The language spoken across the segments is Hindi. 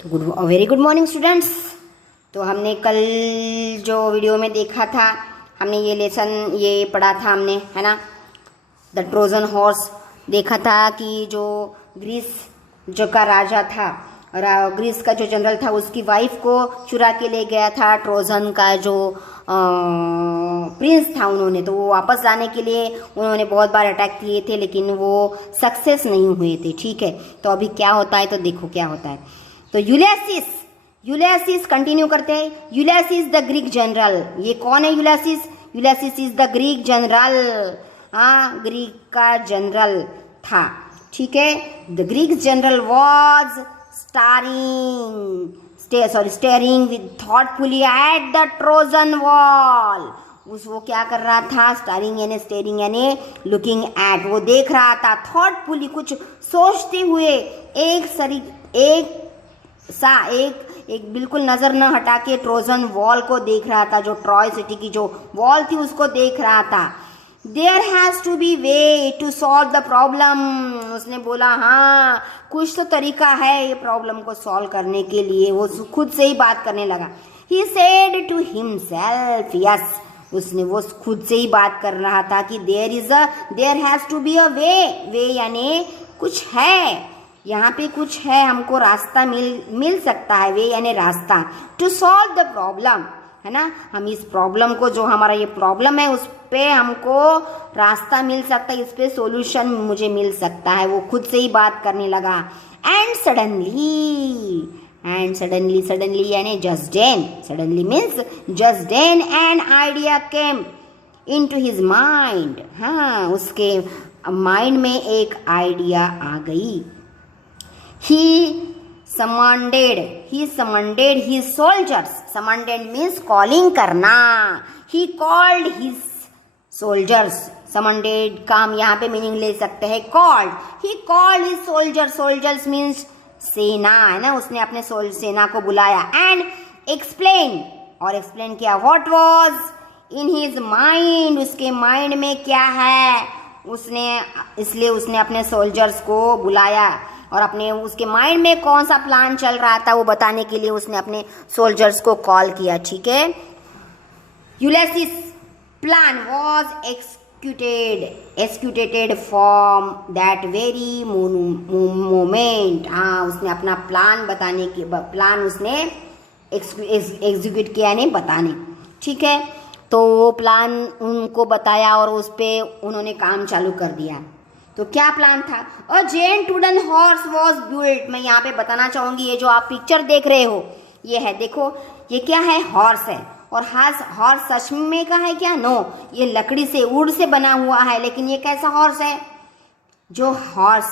तो वेरी गुड मॉर्निंग स्टूडेंट्स। तो हमने कल जो वीडियो में देखा था, हमने ये लेसन ये पढ़ा था हमने, है ना, द ट्रोजन हॉर्स देखा था कि जो ग्रीस जो का राजा था, ग्रीस का जो जनरल था, उसकी वाइफ को चुरा के ले गया था ट्रोजन का जो प्रिंस था उन्होंने। तो वो वापस लाने के लिए उन्होंने बहुत बार अटैक किए थे, लेकिन वो सक्सेस नहीं हुए थे। ठीक है, तो अभी क्या होता है, तो देखो क्या होता है। तो यूलियसिस कंटिन्यू करते हैं। यूलियसिस द ग्रीक जनरल, ये कौन है यूलियसिस? यूलियसिस इज द ग्रीक जनरल, हाँ, ग्रीक का जनरल था। ठीक है, the Greek general was steering with thoughtfully at the Trojan wall. वो क्या कर रहा था? स्टेरिंग यानी लुकिंग एट, वो देख रहा था थॉटफुली, कुछ सोचते हुए, एक बिल्कुल नजर न हटा के ट्रोजन वॉल को देख रहा था। जो ट्रॉय सिटी की जो वॉल थी उसको देख रहा था। There has to be way to solve the problem, उसने बोला हाँ कुछ तो तरीका है ये प्रॉब्लम को सॉल्व करने के लिए। वो खुद से ही बात करने लगा। He said to himself, yes, वो खुद से ही बात कर रहा था कि there has to be a way यानी कुछ है, यहाँ पे कुछ है, हमको रास्ता मिल सकता है। वे यानी रास्ता, टू सॉल्व द प्रॉब्लम, है ना, हम इस प्रॉब्लम को, जो हमारा ये प्रॉब्लम है उस पे हमको रास्ता मिल सकता है, इस पे सॉल्यूशन मुझे मिल सकता है। वो खुद से ही बात करने लगा। एंड सडनली यानी just then, suddenly means just then an idea came into his mind, हाँ, उसके माइंड में एक आइडिया आ गई। He summoned his soldiers. Summoned means calling करना। He called his soldiers. Summoned का हम यहाँ पे मीनिंग ले सकते हैं called. He called his soldiers. Soldiers means सेना, है ना, उसने अपने सेना को बुलाया। And explain किया what was in his mind, उसके माइंड में क्या है, इसलिए उसने अपने सोल्जर्स को बुलाया और उसके माइंड में कौन सा प्लान चल रहा था वो बताने के लिए उसने अपने सोल्जर्स को कॉल किया। ठीक है, Ulysses plan was executed from that very moment, हाँ, उसने अपना प्लान उसने एग्जीक्यूट किया, नहीं बताने। ठीक है, तो वो प्लान उनको बताया और उस पर उन्होंने काम चालू कर दिया। तो क्या प्लान था? A giant wooden horse was built. मैं यहाँ पे बताना चाहूंगी, ये जो आप पिक्चर देख रहे हो ये है, देखो ये क्या है? हॉर्स है। और हॉर्स सच में का है क्या? नो, ये लकड़ी से, वुड से बना हुआ है। लेकिन ये कैसा हॉर्स है? जो हॉर्स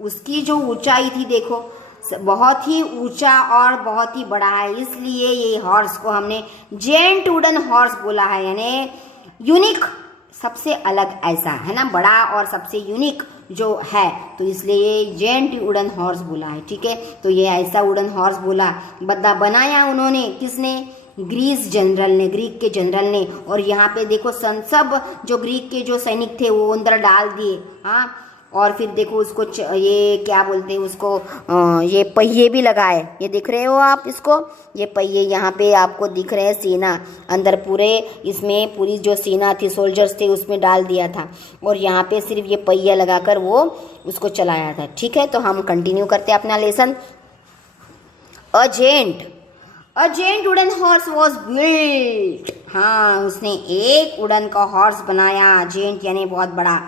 उसकी जो ऊंचाई थी, देखो बहुत ही ऊंचा और बहुत ही बड़ा है, इसलिए ये हॉर्स को हमने जेंट वुडन हॉर्स बोला है, यानी यूनिक, सबसे अलग, ऐसा, है ना, बड़ा और सबसे यूनिक जो है, तो इसलिए ये जेंट वुडन हॉर्स बोला है। ठीक है, तो ये ऐसा वुडन हॉर्स बनाया उन्होंने, किसने? ग्रीक के जनरल ने। और यहाँ पे देखो सब जो ग्रीक के जो सैनिक थे वो अंदर डाल दिए, हाँ, और फिर देखो उसको ये क्या बोलते हैं उसको, ये पहिए भी लगाए। ये दिख रहे हो आप इसको, ये पहिए यहाँ पे आपको दिख रहे हैं, सेना अंदर पूरे, इसमें पूरी जो सेना थी, सोल्जर्स थे, उसमें डाल दिया था। और यहाँ पे सिर्फ ये पहिया लगाकर वो उसको चलाया था। ठीक है, तो हम कंटिन्यू करते हैं अपना lesson. A giant wooden horse was built, हाँ, उसने एक वुडन का हॉर्स बनाया। जेंट यानी बहुत बड़ा।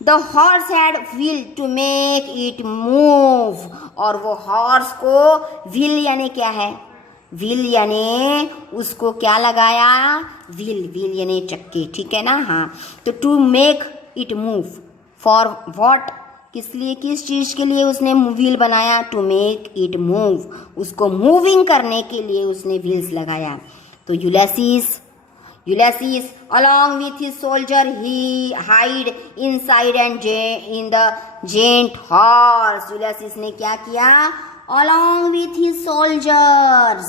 The horse had wheel to make it move, और वो हॉर्स को व्हील यानी क्या है? व्हील यानी उसको क्या लगाया? व्हील यानी चक्के। ठीक है ना, हाँ, तो to make it move, for what, किस लिए, किस चीज के लिए उसने व्हील बनाया? टू मेक इट मूव, उसको मूविंग करने के लिए उसने व्हील्स लगाया। तो Ulysses, along with his soldier, he hid inside and in the giant horse. Ulysses ने क्या किया? Along with his soldiers,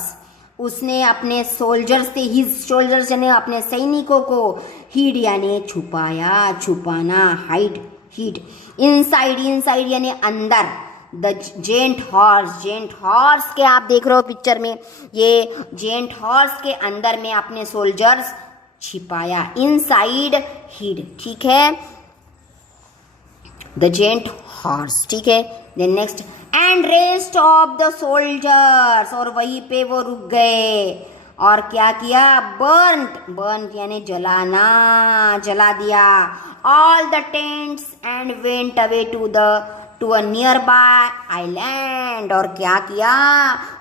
उसने अपने सोल्जर्स थे, his soldiers यानी अपने सैनिकों को, hid यानी छुपाया, छुपाना, hid, inside यानी अंदर, द जेंट हॉर्स के आप देख रहे हो पिक्चर में, ये जेंट हॉर्स के अंदर में अपने सोल्जर्स छिपाया, इनसाइड हिड, ठीक है, द जेंट हॉर्स, ठीक है। Then next, and rest of the soldiers, और वहीं पे वो रुक गए और क्या किया, बर्न्ट यानी जलाना, जला दिया, all the tents and went away to a nearby island, और क्या किया,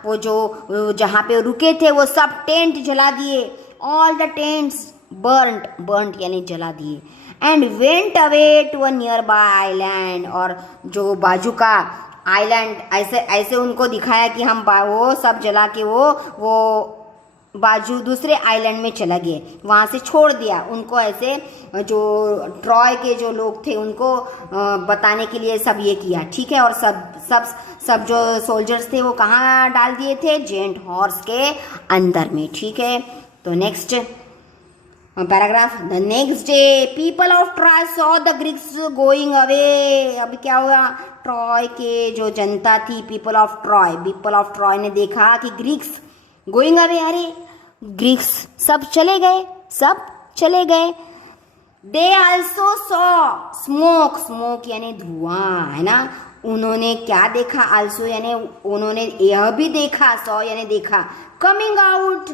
वो जो जहाँ पे रुके थे वो सब टेंट जला दिए, ऑल द टेंट्स बर्न्ट यानी जला दिए, and went away to a nearby island, और जो बाजू का आइलैंड ऐसे उनको दिखाया कि हम वो सब जला के वो बाजू दूसरे आइलैंड में चला गए, वहाँ से छोड़ दिया उनको, ऐसे जो ट्रॉय के जो लोग थे उनको बताने के लिए सब ये किया, ठीक है। और सब जो सोल्जर्स थे वो कहाँ डाल दिए थे, जेंट हॉर्स के अंदर में, ठीक है। तो next paragraph, the next day people of Troy saw the Greeks going away, अब क्या हुआ, ट्रॉय के जो जनता थी, पीपल ऑफ ट्रॉय ने देखा कि ग्रीक्स गोइंग अवे, अरे ग्रीक्स सब चले गए, दे आल्सो सॉ स्मोक यानी धुआं, है ना, उन्होंने क्या देखा, आल्सो यानी उन्होंने यह भी देखा, सॉ यानी देखा, coming out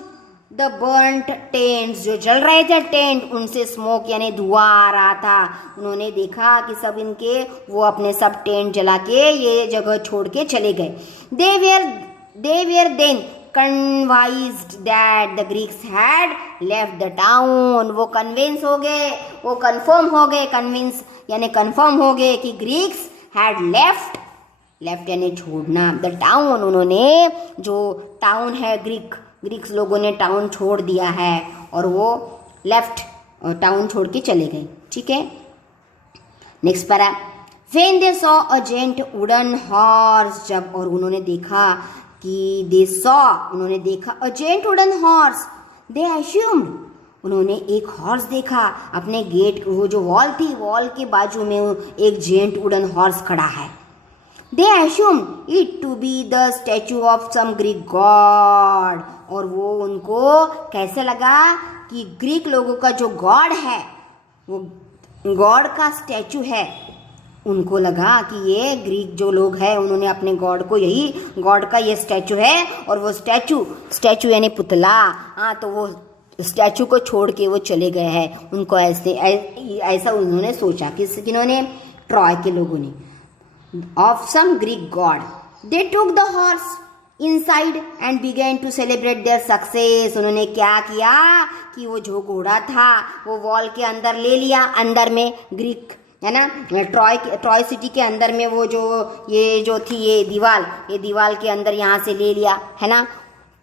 the burnt tents, जो जल रहे थे टेंट, उनसे स्मोक यानी धुआं आ रहा था, उन्होंने देखा कि सब इनके वो अपने सब टेंट जला के ये जगह छोड़ के चले गए, they were then convinced that the Greeks had left the town, वो कन्विंस हो गए, वो कंफर्म हो गए, कन्विंस यानी कंफर्म हो गए कि ग्रीक्स हैड लेफ्ट यानी छोड़ना, द टाउन, उन्होंने जो टाउन है ग्रीक्स लोगों ने टाउन छोड़ दिया है और वो लेफ्ट टाउन छोड़ के चले गए, ठीक है। Next para, when they saw a giant wooden horse, जब और उन्होंने देखा कि उन्होंने देखा अ जेंट वुडन हॉर्स, दे assumed, उन्होंने एक हॉर्स देखा अपने गेट, वो जो वॉल थी, वॉल के बाजू में एक जेंट वुडन हॉर्स खड़ा है, they assumed it to be the statue of some Greek god, और वो उनको कैसे लगा कि ग्रीक लोगों का जो गॉड है वो गॉड का स्टैचू है, उनको लगा कि ये ग्रीक जो लोग हैं उन्होंने अपने गॉड को, यही गॉड का ये स्टैचू है, और वो स्टैचू यानी पुतला, हाँ, तो वो स्टैचू को छोड़ के वो चले गए हैं, उनको ऐसा उन्होंने सोचा, किन्होंने, ट्रॉय के लोगों ने, of some Greek god, they took the horse inside and began to celebrate their success, उन्होंने क्या किया कि वो जो घोड़ा था वो वॉल के अंदर ले लिया, अंदर में ग्रीक, है ना, ट्रॉय सिटी के अंदर में वो जो थी ये दीवाल के अंदर यहाँ से ले लिया, है ना,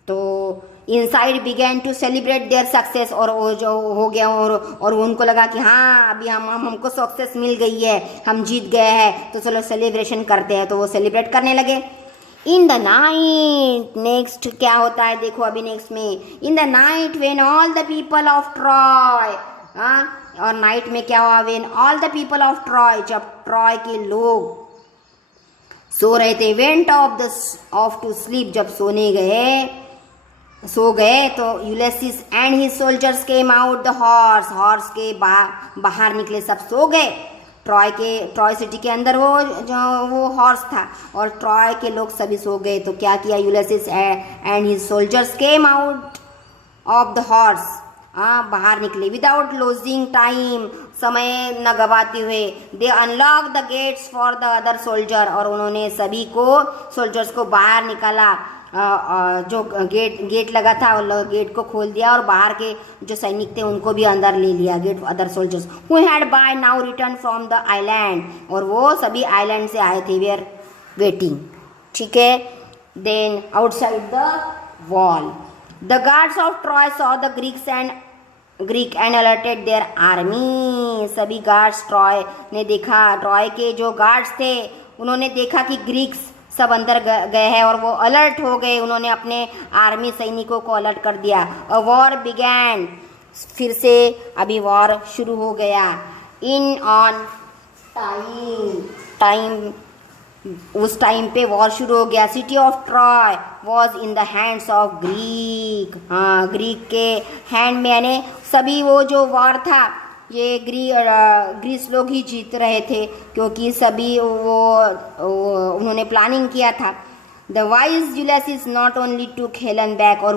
तो inside began to celebrate their success, और वो जो हो गया, और उनको लगा कि हाँ अभी हमको सक्सेस मिल गई है, हम जीत गए हैं, तो चलो सेलिब्रेशन करते हैं, तो वो सेलिब्रेट करने लगे। इन द नाइट, नेक्स्ट क्या होता है देखो अभी नेक्स्ट में, in the night when all the people of Troy, और नाइट में क्या हुआ, when all the people of Troy, जब ट्रॉय के लोग सो रहे थे, वेंट ऑफ टू स्लीप, जब सो गए तो Ulysses and his soldiers came out the horse के बाहर निकले, सब सो गए, ट्रॉय सिटी के अंदर वो हॉर्स था और ट्रॉय के लोग सभी सो गए, तो क्या किया, Ulysses and his soldiers came out of the horse, बाहर निकले, विदाउट लॉजिंग टाइम, समय न गवाते हुए, they unlock the gates for the other soldier, और उन्होंने सभी सोल्जर्स को बाहर निकाला, जो गेट लगा था गेट को खोल दिया और बाहर के जो सैनिक थे उनको भी अंदर ले लिया, get other soldiers who had by now return from the island, और वो सभी आइलैंड से आए थे, वेयर वेटिंग, ठीक है। Then outside the wall, the guards of Troy saw the Greek and alerted their army, सभी गार्ड्स ट्रॉय ने देखा, ट्रॉय के जो गार्ड्स थे उन्होंने देखा कि ग्रीक्स सब अंदर गए हैं और वो अलर्ट हो गए, उन्होंने अपने आर्मी सैनिकों को अलर्ट कर दिया। अ वॉर बिगैन, फिर से अभी वॉर शुरू हो गया। इन ऑन टाइम उस टाइम पे वॉर शुरू हो गया। City of Troy was in the hands of Greek, हाँ ग्रीक के हैंड में, यानी सभी वो जो वॉर था ये ग्रीस लोग ही जीत रहे थे, क्योंकि सभी वो उन्होंने प्लानिंग किया था। द वाइज यूलियस नॉट ओनली टूक हेलन बैक, और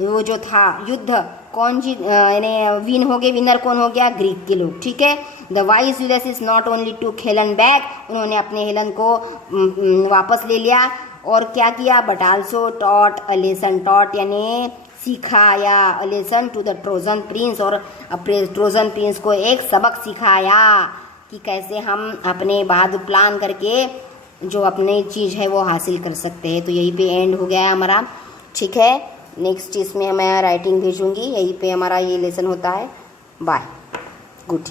वो जो था युद्ध कौन जी यानी विन हो गए, विनर कौन हो गया, ग्रीक के लोग, ठीक है। द वाइज यूलियस नॉट ओनली टूक हेलन बैक, उन्होंने अपने हेलन को वापस ले लिया, और क्या किया, but also taught a lesson, taught यानी सिखाया, a lesson to the Trojan prince, और ट्रोजन प्रिंस को एक सबक सिखाया कि कैसे हम अपने बाद प्लान करके जो अपनी चीज़ है वो हासिल कर सकते हैं। तो यहीं पे एंड हो गया है हमारा, ठीक है। नेक्स्ट इसमें मैं राइटिंग भेजूँगी, यहीं पे हमारा ये लेसन होता है। Bye, good.